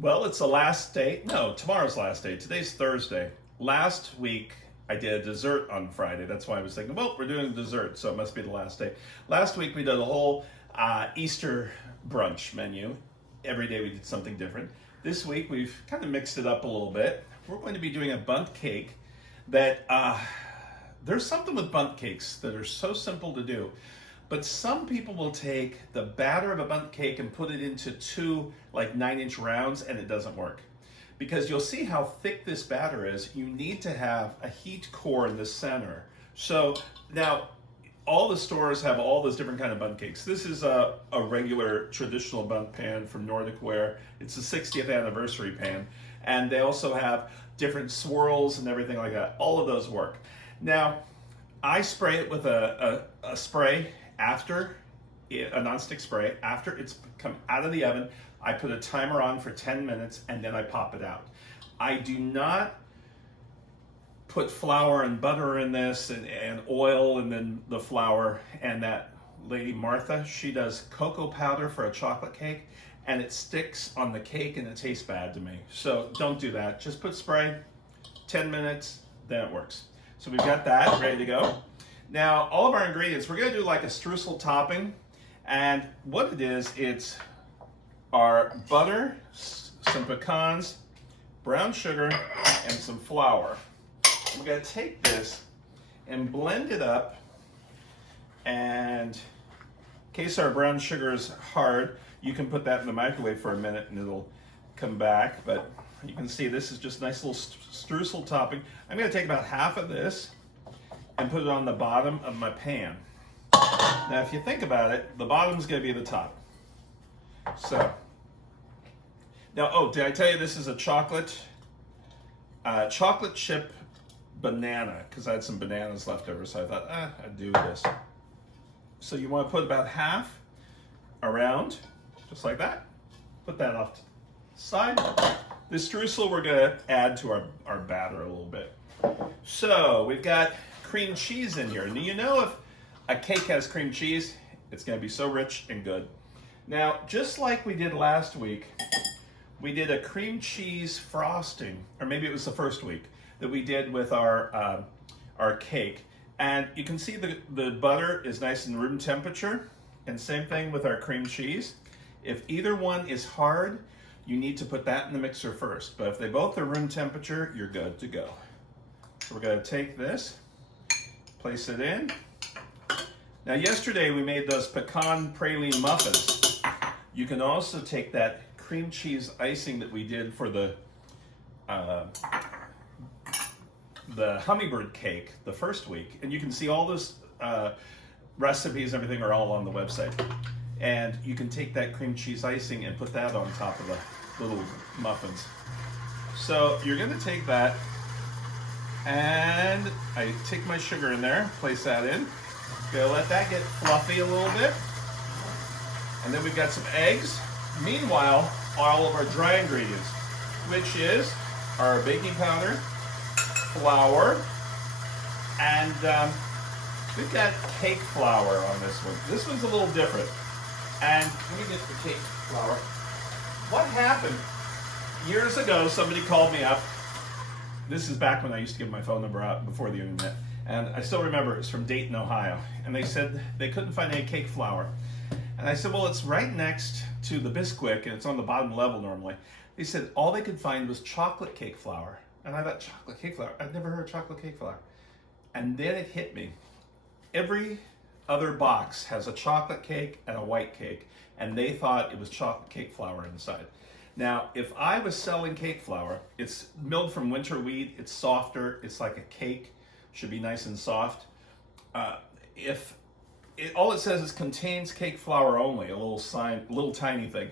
Well, it's the last day. No, tomorrow's last day. Today's Thursday. Last week, I did a dessert on Friday. That's why I was thinking, well, we're doing dessert, so it must be the last day. Last week, we did a whole Easter brunch menu. Every day we did something different. This week, we've kind of mixed it up a little bit. We're going to be doing a bundt cake that, there's something with bundt cakes that are so simple to do. But some people will take the batter of a bundt cake and put it into two like 9-inch rounds, and it doesn't work. Because you'll see how thick this batter is. You need to have a heat core in the center. So now all the stores have all those different kind of bundt cakes. This is a regular traditional bundt pan from Nordic Ware. It's the 60th anniversary pan. And they also have different swirls and everything like that. All of those work. Now, I spray it with a spray after, a nonstick spray, after it's come out of the oven. I put a timer on for 10 minutes and then I pop it out. I do not put flour and butter in this and oil and then the flour. And that lady Martha, she does cocoa powder for a chocolate cake and it sticks on the cake and it tastes bad to me. So don't do that. Just put spray, 10 minutes, then it works. So we've got that ready to go. Now, all of our ingredients, we're gonna do like a streusel topping. And what it is, it's our butter, some pecans, brown sugar, and some flour. We're gonna take this and blend it up. And in case our brown sugar is hard, you can put that in the microwave for a minute and it'll come back. But you can see this is just a nice little streusel topping. I'm gonna take about half of this and put it on the bottom of my pan. Now, if you think about it, the bottom's gonna be the top. So, now, oh, did I tell you this is a chocolate chip banana, because I had some bananas left over, so I thought, I'd do this. So you wanna put about half around, just like that. Put that off to the side. This streusel we're gonna add to our batter a little bit. So, we've got cream cheese in here. And you know if a cake has cream cheese, it's gonna be so rich and good. Now, just like we did last week, we did a cream cheese frosting, or maybe it was the first week, that we did with our cake. And you can see the butter is nice and room temperature, and same thing with our cream cheese. If either one is hard, you need to put that in the mixer first. But if they both are room temperature, you're good to go. So we're gonna take this, place it in. Now yesterday we made those pecan praline muffins. You can also take that cream cheese icing that we did for the hummingbird cake the first week, and you can see all those recipes and everything are all on the website. And you can take that cream cheese icing and put that on top of the little muffins. So you're gonna take that, and I take my sugar in there, place that in. Gonna let that get fluffy a little bit. And then we've got some eggs. Meanwhile, all of our dry ingredients, which is our baking powder, flour, and we've got cake flour on this one. This one's a little different. And let me get the cake flour. What happened? Years ago, somebody called me up. This is back when I used to give my phone number out before the internet. And I still remember it was from Dayton, Ohio. And they said they couldn't find any cake flour. And I said, well, it's right next to the Bisquick and it's on the bottom level normally. They said all they could find was chocolate cake flour. And I thought, chocolate cake flour? I'd never heard of chocolate cake flour. And then it hit me. Every other box has a chocolate cake and a white cake. And they thought it was chocolate cake flour inside. Now, if I was selling cake flour, it's milled from winter wheat, it's softer, it's like a cake, should be nice and soft. All it says is contains cake flour only, a little sign, a little tiny thing.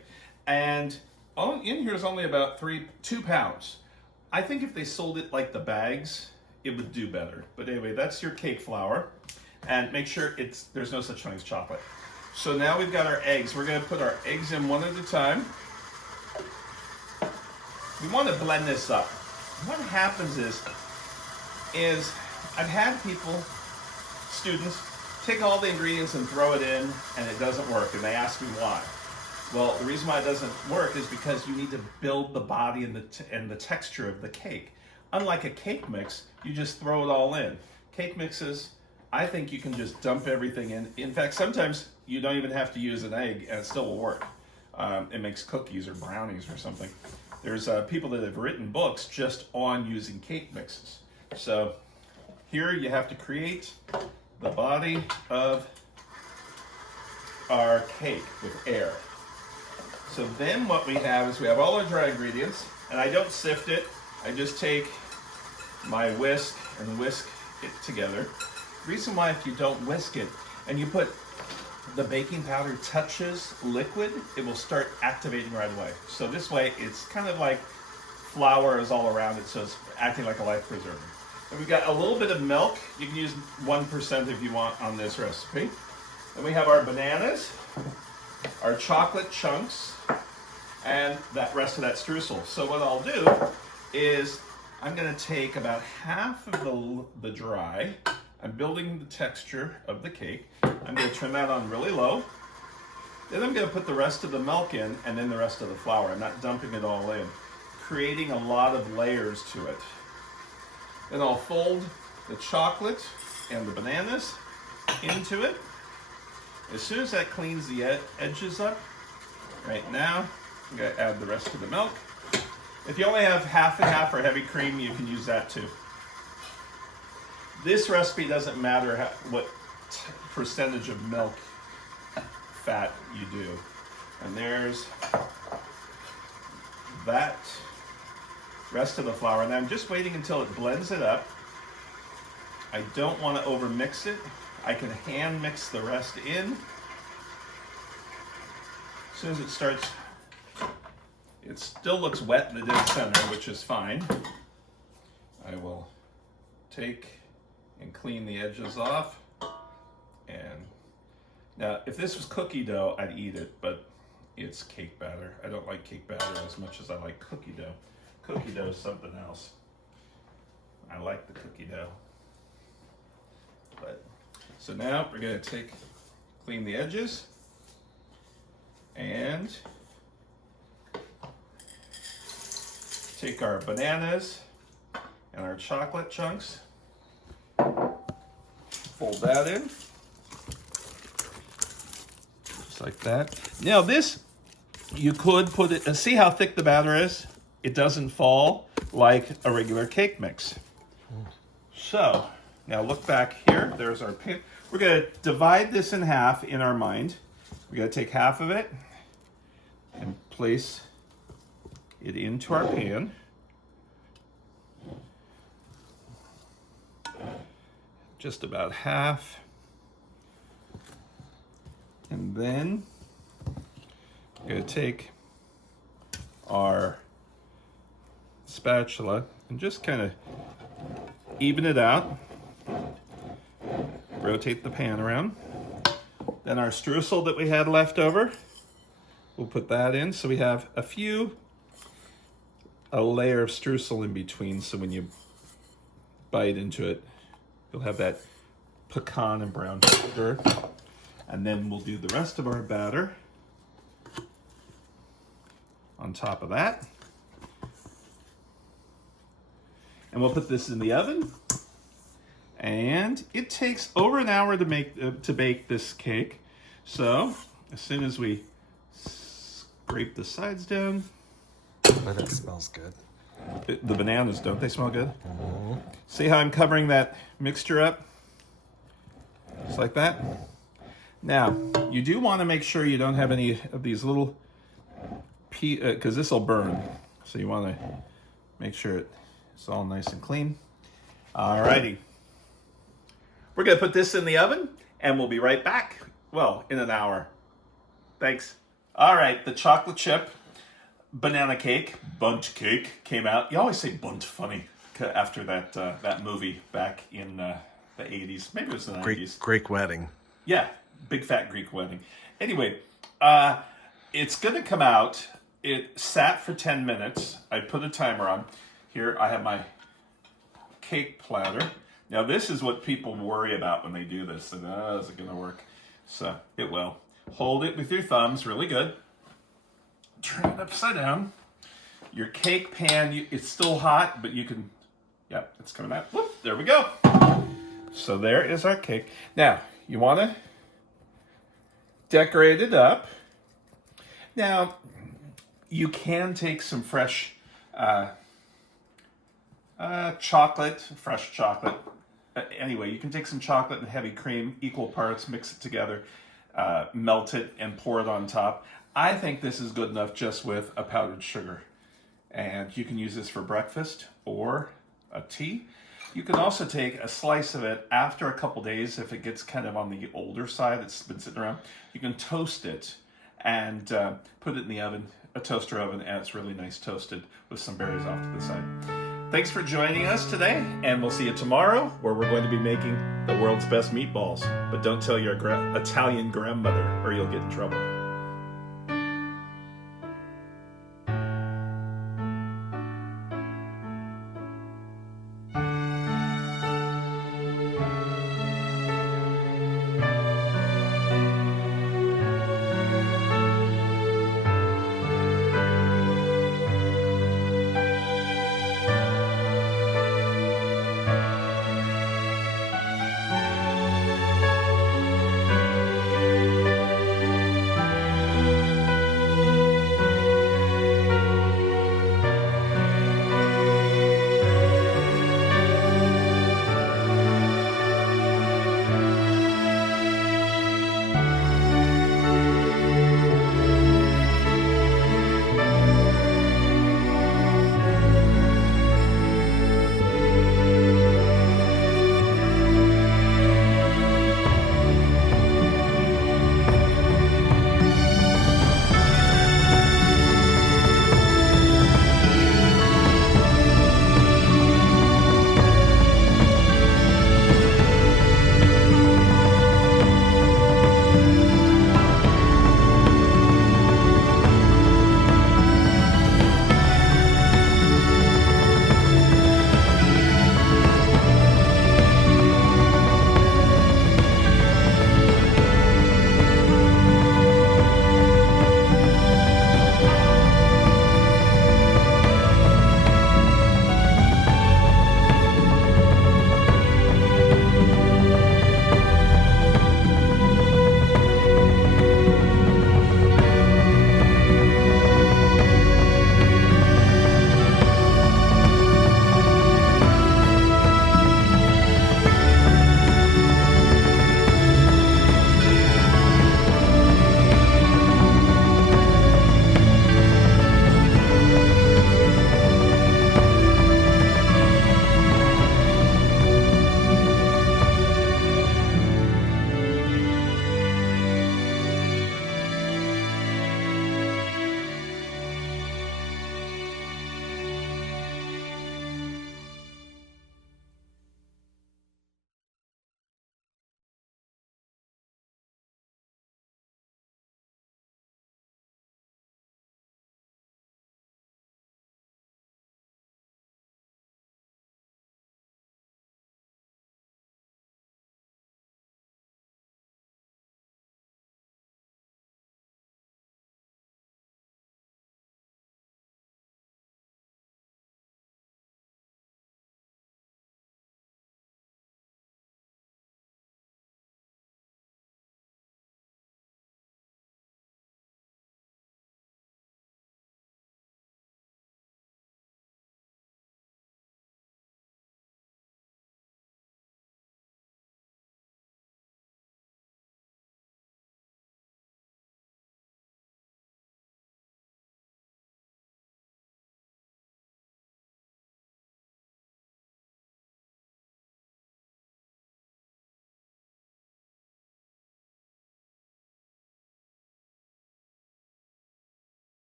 And in here is only about 2 pounds. I think if they sold it like the bags, it would do better. But anyway, that's your cake flour. And make sure there's no such thing as chocolate. So now we've got our eggs. We're gonna put our eggs in one at a time. We want to blend this up. What happens is I've had people students take all the ingredients and throw it in, and it doesn't work, and they ask me why. Well, the reason why it doesn't work is because you need to build the body and the texture of the cake. Unlike a cake mix, you just throw it all in. Cake mixes, I think you can just dump everything in. In fact, sometimes you don't even have to use an egg, and it still will work. It makes cookies or brownies or something. There's people that have written books just on using cake mixes. So here you have to create the body of our cake with air. So then what we have is we have all our dry ingredients, and I don't sift it. I just take my whisk and whisk it together. The reason why, if you don't whisk it and you put the baking powder touches liquid, it will start activating right away. So this way it's kind of like flour is all around it, so it's acting like a life preserver. And we've got a little bit of milk. You can use 1% if you want on this recipe. Then we have our bananas, our chocolate chunks, and that rest of that streusel. So what I'll do is I'm going to take about half of the dry. I'm building the texture of the cake. I'm going to turn that on really low. Then I'm going to put the rest of the milk in, and then the rest of the flour. I'm not dumping it all in, creating a lot of layers to it. Then I'll fold the chocolate and the bananas into it. As soon as that cleans the edges up, right now, I'm going to add the rest of the milk. If you only have half and half or heavy cream, you can use that too. This recipe doesn't matter what percentage of milk fat you do. And there's that rest of the flour. And I'm just waiting until it blends it up. I don't want to over mix it. I can hand mix the rest in. As soon as it starts, it still looks wet in the dead center, which is fine. I will take and clean the edges off. And now, if this was cookie dough, I'd eat it, but it's cake batter. I don't like cake batter as much as I like cookie dough. Cookie dough is something else. I like the cookie dough. But so now we're going to clean the edges and take our bananas and our chocolate chunks, fold that in, just like that. Now this, you could put it, see how thick the batter is? It doesn't fall like a regular cake mix. So, now look back here, there's our pan. We're gonna divide this in half in our mind. We're gonna take half of it and place it into our pan. Just about half. And then we're gonna take our spatula and just kind of even it out. Rotate the pan around. Then our streusel that we had left over, we'll put that in. So we have a layer of streusel in between, so when you bite into it, you'll have that pecan and brown sugar. And then we'll do the rest of our batter on top of that. And we'll put this in the oven. And it takes over an hour to bake this cake. So as soon as we scrape the sides down. Oh, that smells good. The bananas, don't they smell good? Mm-hmm. See how I'm covering that mixture up? Just like that. Now, you do want to make sure you don't have any of these little because this will burn. So you want to make sure it's all nice and clean. Alrighty. We're going to put this in the oven, and we'll be right back. Well, in an hour. Thanks. All right, the chocolate chip banana cake, bundt cake, came out. You always say bundt funny after that movie back in the 80s. Maybe it was the 90s. Greek wedding. Yeah, big fat Greek wedding. Anyway, it's going to come out. It sat for 10 minutes. I put a timer on. Here I have my cake platter. Now this is what people worry about when they do this. And, is it going to work? So it will. Hold it with your thumbs really good. Turn it upside down. Your cake pan, it's still hot, but you can, yeah, it's coming out. Whoop, there we go. So there is our cake. Now, you want to decorate it up. Now, you can take some fresh chocolate, fresh chocolate. Anyway, you can take some chocolate and heavy cream, equal parts, mix it together, melt it, and pour it on top. I think this is good enough just with a powdered sugar. And you can use this for breakfast or a tea. You can also take a slice of it after a couple days if it gets kind of on the older side, it's been sitting around. You can toast it and put it in the oven, a toaster oven, and it's really nice toasted with some berries off to the side. Thanks for joining us today, and we'll see you tomorrow where we're going to be making the world's best meatballs. But don't tell your Italian grandmother or you'll get in trouble.